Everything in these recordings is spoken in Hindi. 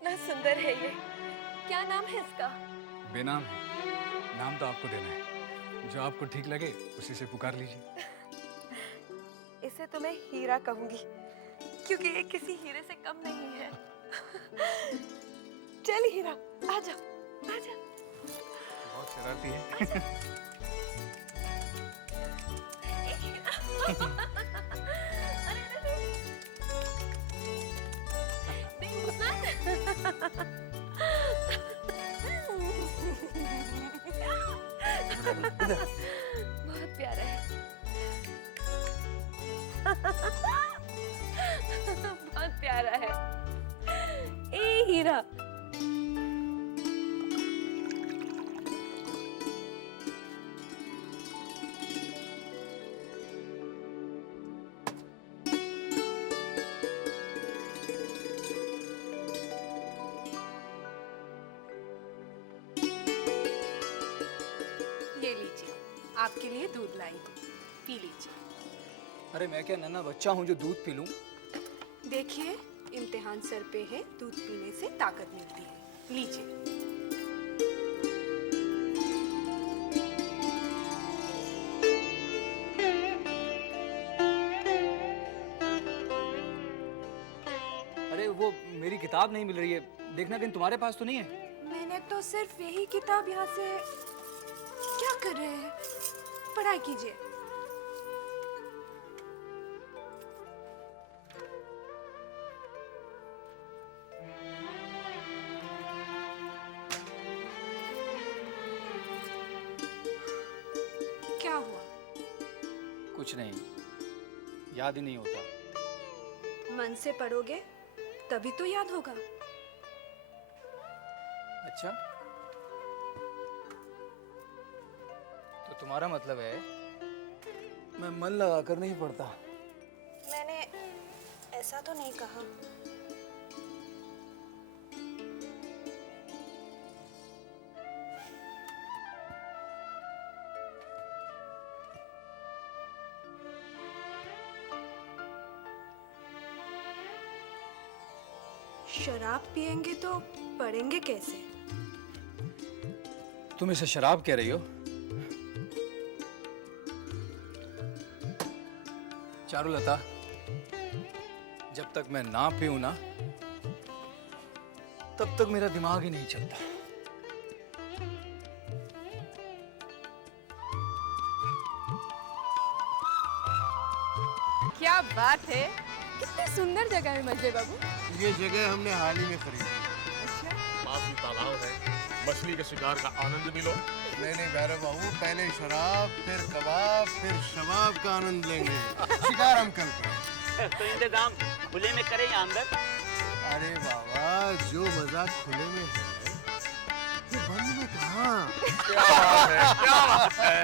कितना सुंदर है ये। क्या नाम है इसका? बेनाम है, नाम तो आपको देना है। जो आपको ठीक लगे उसी से पुकार लीजिए। इसे तो मैं हीरा कहूंगी, क्योंकि ये किसी हीरे से कम नहीं है। चल हीरा, आजा, आजा। बहुत शरारती है। अरे अरे देख मुस्कान। बहुत प्यारा है। बहुत प्यारा है। ए हीरा, ये लीजिए, आपके लिए दूध लाई हूँ, पी लीजिए। अरे मैं क्या नन्हा बच्चा हूँ जो दूध पी लूं? देखिए, इम्तिहान सर पे है, दूध पीने से ताकत मिलती है। लीजिए। अरे वो मेरी किताब नहीं मिल रही है, देखना कहीं तुम्हारे पास तो नहीं है? मैंने तो सिर्फ यही किताब यहाँ से। क्या कर रहे हैं? पढ़ाई कीजिए। क्या हुआ? कुछ नहीं, याद ही नहीं होता। मन से पढ़ोगे तभी तो याद होगा। अच्छा, तो तुम्हारा मतलब है मैं मन लगा कर नहीं पढ़ता? मैंने ऐसा तो नहीं कहा। शराब पिएंगे तो पढ़ेंगे कैसे? तुम इसे शराब कह रही हो? चारुलता, जब तक मैं ना पीऊं ना, तब तक मेरा दिमाग ही नहीं चलता। क्या बात है, कितनी सुंदर जगह है मजले बाबू। ये जगह हमने हाल ही में खरीदी। पास ही तालाब है, मछली के शिकार का आनंद मिलो। नहीं भैरव बाबू, पहले शराब, फिर कबाब, फिर शबाब का आनंद लेंगे। शिकार हम कल करें। तो इंतजाम खुले में करें या अंदर? अरे बाबा, जो मजा खुले में है ये बंद में कहाँ? क्या बात है, क्या बात है।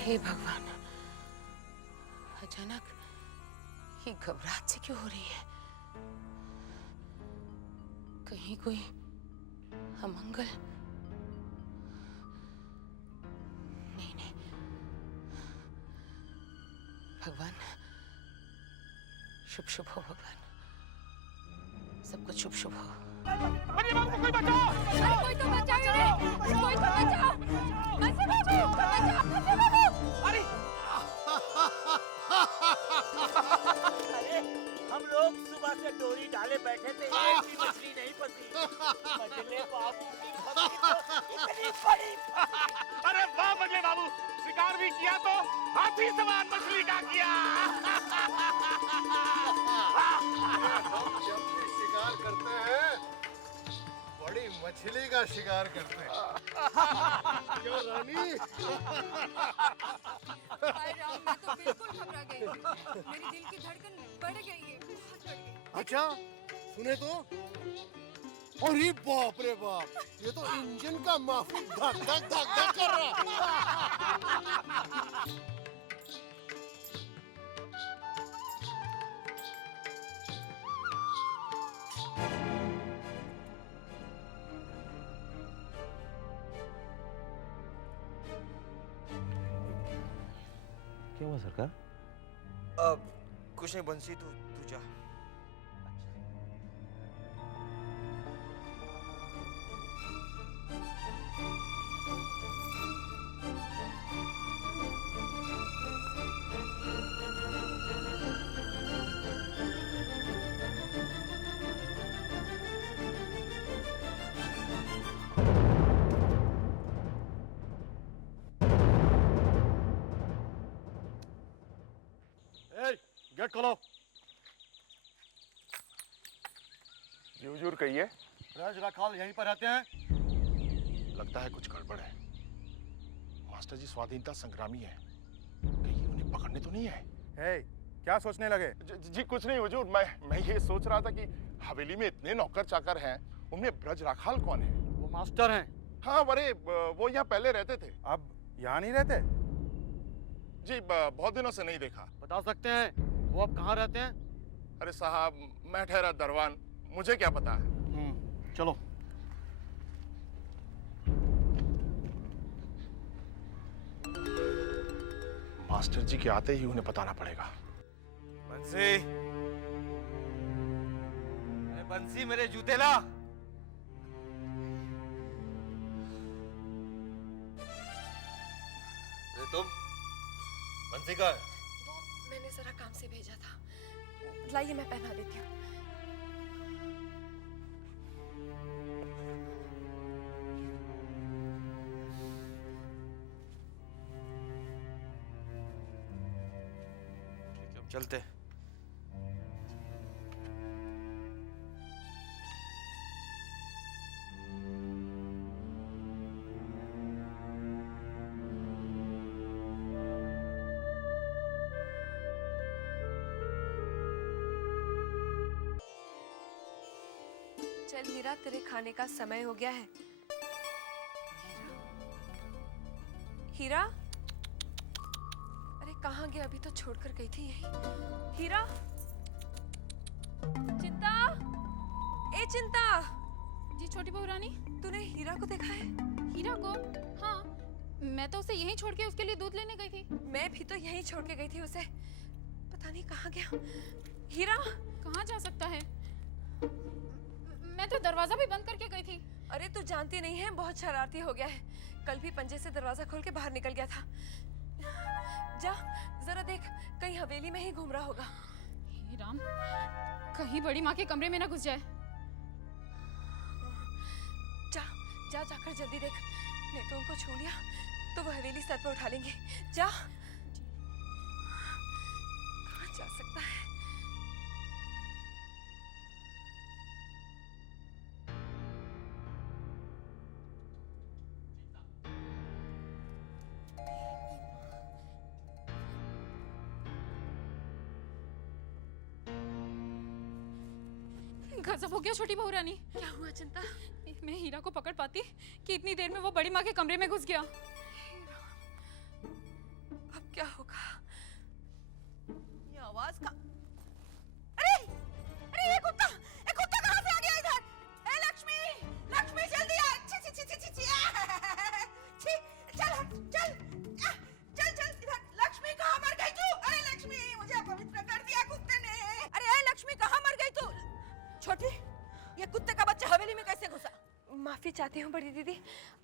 हे भगवान, अचानक ये घबराहट से क्यों हो रही है? कहीं कोई अमंगल? नहीं नहीं, भगवान शुभ शुभ हो, भगवान सब कुछ शुभ शुभ हो। कोई तो बचाओ, कोई तो बचाओ, मजले बाबू, बचाओ मजले बाबू। अरे हम लोग सुबह से डोरी डाले बैठे थे, एक भी मछली नहीं फंसी। मजले बाबू की फंसी तो इतनी बड़ी फंसी। अरे वाह मजले बाबू, शिकार भी किया तो हाथ हाथी सवार मछली का किया। जब भी शिकार करते हैं बड़ी मछली का शिकार करते हैं। क्यों रानी? हाय राम, मैं तो बिल्कुल घबरा गई। मेरी दिल की धड़कन बढ़ गई है, बहुत बढ़ गई। अच्छा सुने तो, अरे बाप रे बाप, ये तो इंजन का माफी धक धक धक धक कर रहा। क्या हुआ सरकार? अब कुछ नहीं बंसी, तू जा। गेट खोलो। जूर कहिए। ब्रज राखाल यहीं पर रहते हैं? लगता है कुछ गड़बड़ है। मास्टर जी स्वाधीनता संग्रामी हैं। कहीं उन्हें पकड़ने तो नहीं है? क्या सोचने लगे? जी कुछ नहीं हुजूर, मैं ये सोच रहा था कि हवेली में इतने नौकर चाकर हैं, उनमें ब्रज राखाल कौन है? वो मास्टर हैं। हाँ, अरे वो यहाँ पहले रहते थे। अब यहाँ नहीं रहते? जी बहुत दिनों से नहीं देखा। बता सकते हैं वो अब कहाँ रहते हैं? अरे साहब, मैं ठहरा दरवान, मुझे क्या पता है। चलो। मास्टर जी के आते ही उन्हें बताना पड़ेगा। बंसी, बंसी मेरे जूते ला। तुम बंसी का? वो मैंने जरा काम से भेजा था, लाइए मैं पहना देती हूँ। ठीक है, चलते। चल हीरा, तेरे खाने का समय हो गया है। हीरा, अरे कहाँ गया? अभी तो छोड़कर गई थी यही। हीरा, चिंता, ए चिंता। जी छोटी बहू रानी। तूने हीरा को देखा है? हीरा को? हाँ, मैं तो उसे यहीं छोड़ के उसके लिए दूध लेने गई थी। मैं भी तो यहीं छोड़ के गई थी उसे, पता नहीं कहाँ गया। हीरा कहाँ जा सकता है? मैं तो दरवाजा भी बंद करके गई थी। अरे तू जानती नहीं है, बहुत शरारती हो गया है। कल भी पंजे से दरवाजा खोल के बाहर निकल गया था। जा जरा देख, कहीं हवेली में ही घूम रहा होगा। हे राम, कहीं बड़ी माँ के कमरे में ना घुस जाए। जा जा जाकर जल्दी देख, नहीं तो उनको छू लिया तो वो हवेली सर पर उठा लेंगे। जा। कहाँ जा सकता है? गजब हो गया छोटी बहू रानी। क्या हुआ चिंता? मैं हीरा को पकड़ पाती कि इतनी देर में वो बड़ी माँ के कमरे में घुस गया। अब क्या होगा? ये आवाज का? अरे अरे ये कुत्ता कहाँ से आ गया इधर? ए लक्ष्मी, लक्ष्मी जल्दी आ। छी छी छी छी छी छी छी, चल चल चल चल इधर। लक्ष्मी कहाँ मर गई तू? अरे लक्ष्मी, मुझे अपवित्र कर दिया कुत्ते ने। अरे ए लक्ष्मी, कहाँ मर गई तू? छोटी, ये कुत्ते का बच्चा हवेली में कैसे घुसा? माफी चाहती हूँ बड़ी दीदी,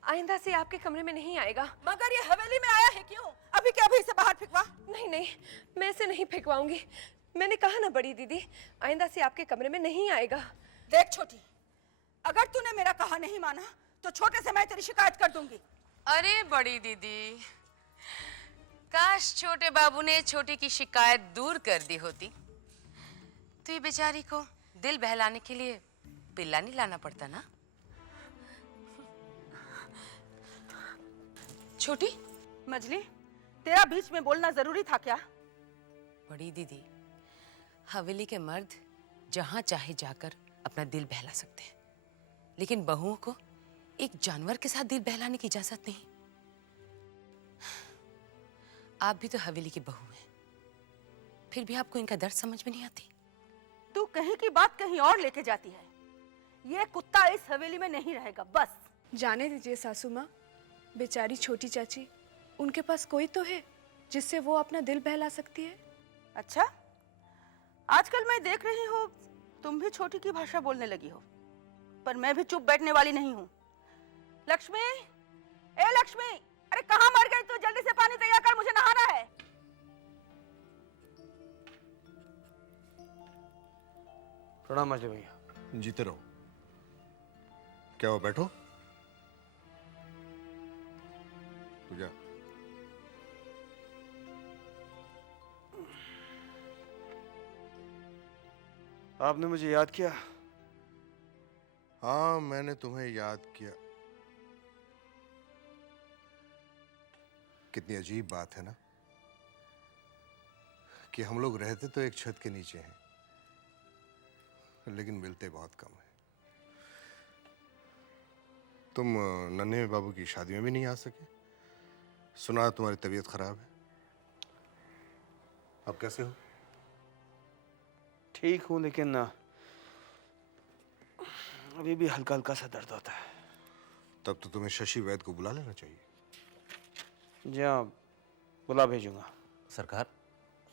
आइंदा से आपके कमरे में नहीं आएगा। मगर ये हवेली में आया है क्यों? अभी के अभी इसे बाहर फेंकवा। नहीं नहीं, मैं इसे नहीं फेंकवाऊंगी। मैंने कहा ना बड़ी दीदी, आइंदा से आपके कमरे में नहीं आएगा। देख छोटी, अगर तूने मेरा कहा नहीं माना तो छोटे से मैं तेरी शिकायत कर दूंगी। अरे बड़ी दीदी, काश छोटे बाबू ने छोटी की शिकायत दूर कर दी होती तो ये बेचारी को दिल बहलाने के लिए पिल्ला नहीं लाना पड़ता ना। छोटी, मजली, तेरा बीच में बोलना जरूरी था क्या? बड़ी दीदी, हवेली के मर्द जहां चाहे जाकर अपना दिल बहला सकते हैं, लेकिन बहुओं को एक जानवर के साथ दिल बहलाने की इजाजत नहीं। आप भी तो हवेली की बहू हैं, फिर भी आपको इनका दर्द समझ में नहीं आती। तू कहीं की बात कहीं और लेके जाती है। ये कुत्ता इस हवेली में नहीं रहेगा, बस। जाने दीजिए सासू माँ, बेचारी छोटी चाची, उनके पास कोई तो है जिससे वो अपना दिल बहला सकती है। अच्छा, आजकल मैं देख रही हूँ तुम भी छोटी की भाषा बोलने लगी हो, पर मैं भी चुप बैठने वाली नहीं हूँ। लक्ष्मी, ए लक्ष्मी, अरे कहाँ मर गई तू? जल्दी से पानी तैयार कर, मुझे नहाना है। प्रणाम मजली भैया। जीते रहो। क्या हो, बैठो। पूजा, आपने मुझे याद किया? हाँ, मैंने तुम्हें याद किया। कितनी अजीब बात है ना कि हम लोग रहते तो एक छत के नीचे हैं, लेकिन मिलते बहुत कम है। तुम नन्हे बाबू की शादी में भी नहीं आ सके। सुना तुम्हारी तबीयत खराब है। अब कैसे हो? ठीक हूँ, लेकिन अभी भी हल्का हल्का सा दर्द होता है। तब तो तुम्हें शशि वैद्य को बुला लेना चाहिए। जी हाँ, बुला भेजूंगा। सरकार,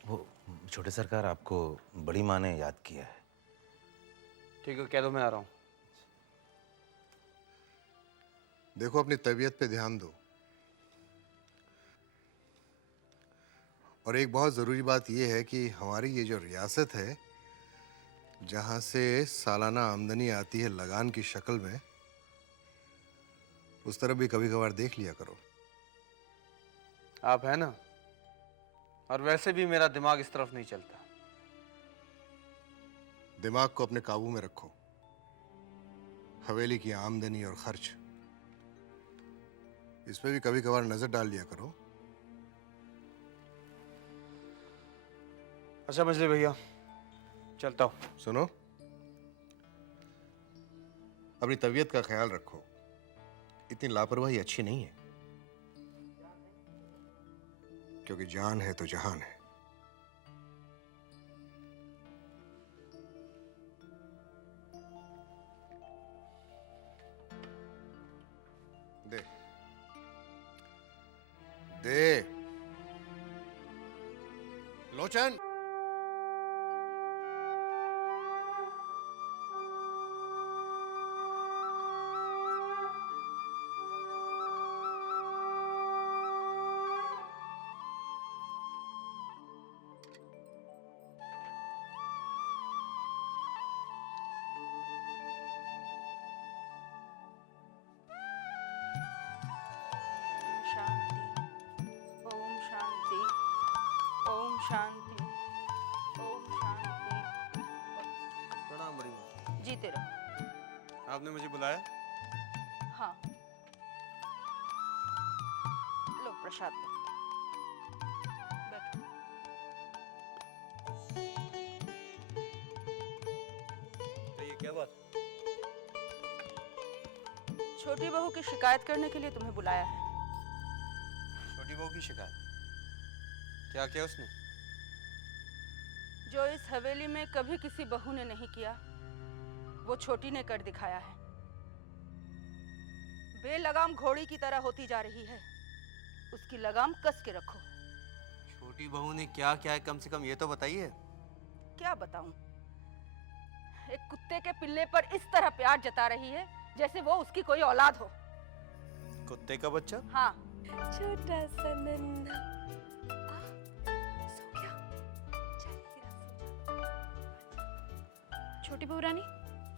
वो छोटे सरकार आपको बड़ी माँ ने याद किया है। ठीक है, कह दो मैं आ रहा हूँ। देखो, अपनी तबीयत पे ध्यान दो। और एक बहुत ज़रूरी बात यह है कि हमारी ये जो रियासत है, जहाँ से सालाना आमदनी आती है लगान की शक्ल में, उस तरफ भी कभी कभार देख लिया करो। आप है ना, और वैसे भी मेरा दिमाग इस तरफ नहीं चलता। दिमाग को अपने काबू में रखो। हवेली की आमदनी और खर्च, इस पे भी कभी कभार नजर डाल लिया करो। अच्छा मजली भैया, चलता हूँ। सुनो, अपनी तबीयत का ख्याल रखो। इतनी लापरवाही अच्छी नहीं है, क्योंकि जान है तो जहान है। दे दे लोचन। शांति, ओम शांति, ओम शांति, ओम शांति। प्रणाम बड़ी माँ। जीते रहो। आपने मुझे बुलाया? हाँ, लो प्रसाद लो, बैठो। तो ये क्या बात? छोटी बहू की शिकायत करने के लिए तुम्हें बुलाया है। छोटी बहू की शिकायत? क्या किया उसने? जो इस हवेली में कभी किसी बहू ने नहीं किया, वो छोटी ने कर दिखाया है। बेलगाम घोड़ी की तरह होती जा रही है, उसकी लगाम कस के रखो। छोटी बहू ने क्या किया है, कम से कम ये तो बताइए। क्या बताऊं? एक कुत्ते के पिल्ले पर इस तरह प्यार जता रही है जैसे वो उसकी कोई औलाद हो। कुत्ते का बच्चा? हाँ। छोटा सा नन्हा सो गया। चल हीरा, सो जा। छोटी बहू रानी,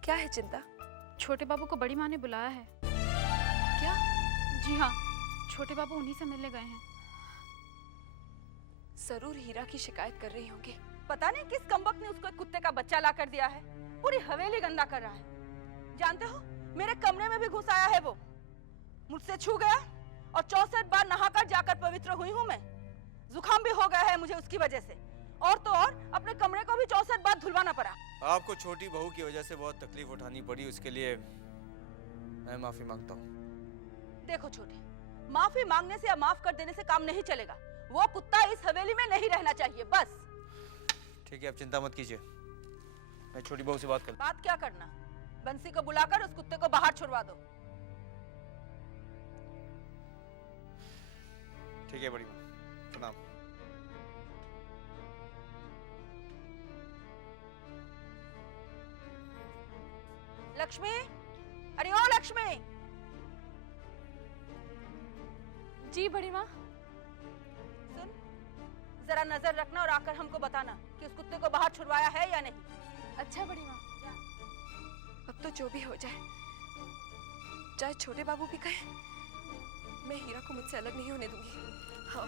क्या है चिंता? छोटे बाबू को बड़ी माँ ने बुलाया है। क्या? जी हाँ, छोटे बाबू उन्हीं से मिलने गए हैं। जरूर हीरा की शिकायत कर रही होंगी। पता नहीं किस कमबख्त ने उसको एक कुत्ते का बच्चा ला कर दिया है। पूरी हवेली गंदा कर रहा है। जानते हो, मेरे कमरे में भी घुस आया है वो। मुझसे छू गया और 64 बार नहाकर जाकर पवित्र हुई हूँ मैं। जुकाम भी हो गया है मुझे उसकी वजह से। और तो और अपने कमरे को भी 64 बार धुलवाना पड़ा। आपको छोटी बहू की वजह से बहुत तकलीफ उठानी पड़ी, उसके लिए मैं माफी मांगता हूँ। देखो छोटे, माफी मांगने से या माफ कर देने से काम नहीं चलेगा। वो कुत्ता इस हवेली में नहीं रहना चाहिए, बस। ठीक है, आप चिंता मत कीजिए, मैं छोटी बहू से बात कर। बात क्या करना, बंसी को बुलाकर उस कुत्ते को बाहर छुड़वा दो। ठीक है बड़ी बहू, प्रणाम। लक्ष्मी, अरे ओ लक्ष्मी। जी बड़ी माँ। सुन, जरा नजर रखना और आकर हमको बताना कि उस कुत्ते को बाहर छुड़वाया है या नहीं। अच्छा बड़ी माँ। अब तो जो भी हो जाए, चाहे छोटे बाबू भी कहे, मैं हीरा को मुझसे अलग नहीं होने दूंगी। हाँ,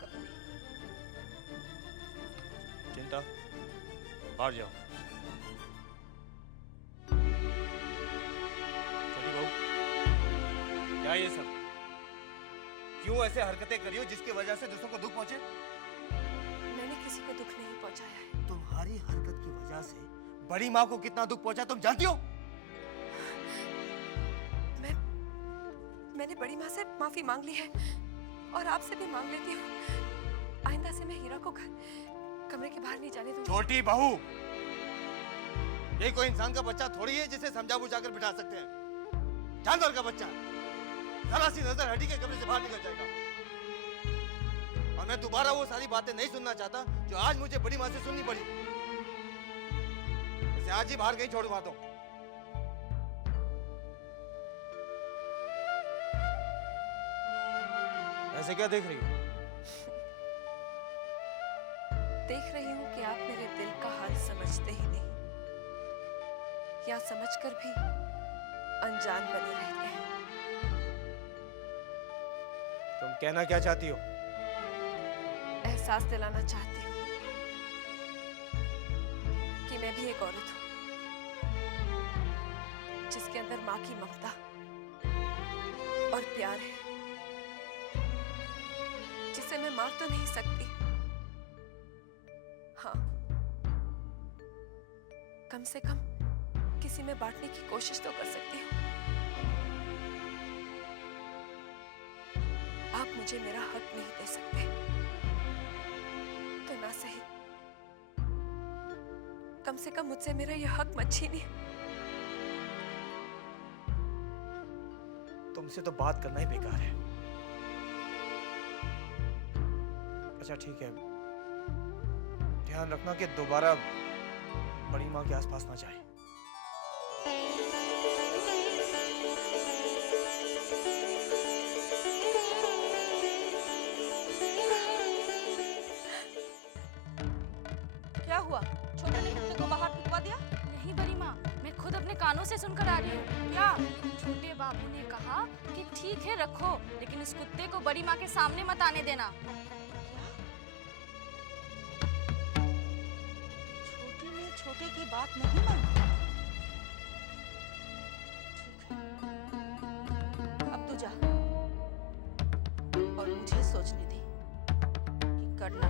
कभी नहीं। चिंता, बाहर जाओ। छोटी बहू, क्या ये सब? क्यों ऐसे हरकतें करी हो जिसकी वजह से दूसरों को दुख पहुंचे? मैंने किसी को दुख नहीं पहुंचाया है। तुम्हारी हरकत की वजह से बड़ी माँ को कितना दुख पहुंचा तुम जानती हो? मैंने बड़ी माँ से माफी मांग ली है और आपसे भी मांग लेती हूँ। आइंदा से मैं हीरा को कमरे के बाहर नहीं जाने दूंगी। छोटी बहू, ये कोई इंसान का बच्चा थोड़ी है जिसे समझा बुझा कर बिठा सकते हैं। जानवर का बच्चा जरा सी नजर हटी के कमरे से बाहर निकल जाएगा। और मैं दोबारा वो सारी बातें नहीं सुनना चाहता जो आज मुझे बड़ी माँ से सुननी पड़ी। इसे आज ही बाहर कहीं छोड़वा दो। ऐसे क्या देख रही हो? देख रही हूँ कि आप मेरे दिल का हाल समझते ही नहीं, या समझकर भी अनजान बने रहते हैं। तुम कहना क्या चाहती हो? एहसास दिलाना चाहती हूँ कि मैं भी एक औरत हूँ, जिसके अंदर माँ की ममता और प्यार है, जिसे मैं मार तो नहीं सकती, हाँ, कम से कम किसी में बांटने की कोशिश तो कर सकती हूँ। आप मुझे मेरा हक नहीं दे सकते, तो ना सही, कम से कम मुझसे मेरा यह हक मत छीनिए। तुमसे तो बात करना ही बेकार है। अच्छा ठीक है, ध्यान रखना कि दोबारा बड़ी माँ के आसपास ना जाए। क्या हुआ? छोटे ने कुत्ते को बाहर फेंकवा दिया? नहीं बड़ी माँ, मैं खुद अपने कानों से सुनकर आ रही हूँ। क्या? छोटे बाबू ने कहा कि ठीक है रखो, लेकिन इस कुत्ते को बड़ी माँ के सामने मत आने देना। छोटी ने छोटे की बात नहीं मानी। ठीक है, अब तू जा और मुझे सोचने दे कि करना